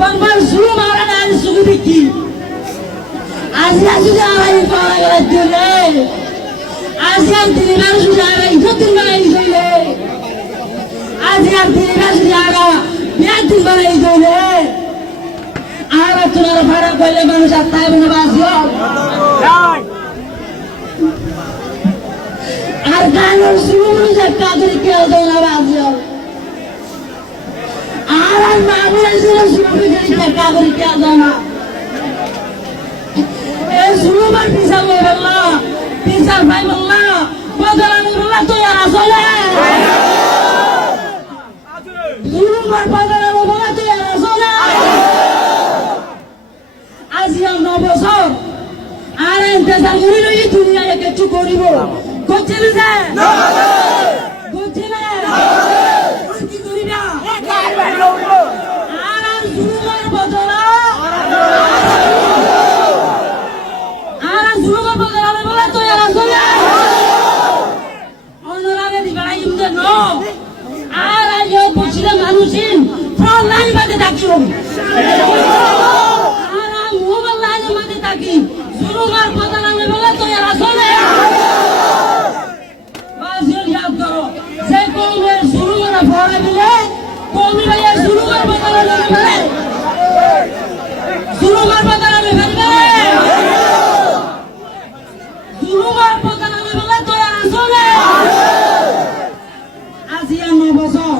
বাংলার শুরু মারা না সুবিধা কি আজি আজি আড়াই পাওয়া গেল দিলে আজি আর দিনের সুবিধা আড়াই দিন বানাই দিলে আজি আর দিনের সুবিধা আগা 2 দিন বানাই দিলে আর তোমার ভাড়া কইলে মানুষ আর তাই বলে বাসিও আর গানের শুরু যে কাদের কেউ দেয় না বাসিও আর মামুনের শুরু যে কাদের কেউ দেয় না শুরুবার পিসার বললা পিসার ভাই বললা বদলানি বললা তো আর আসলে শুরুবার বদলানি বললা তো আর আসলে আজিয়া 9 বছর আর ইন্তজার করি লই দুনিয়ায় কিছু করিব করছিলি যে না করছিলি না কি করিবা আর শুরুবার বদলা মানুষিন ফ্রন্টলাইন বাদে থাকি আর মোবাইল লাইনে বাদে থাকি জুলুমার বদলানে বলে তো এর আসলে বাজিল ইয়াদ করো যে কৌমের জুলুমারা ভরে দিলে কৌমি ভাইয়ের জুলুমার বদলানে বলে জুলুমার বদলানে ফেলবে জুলুমার বদলানে বলে তো এর আসলে আজিয়া 9 বছর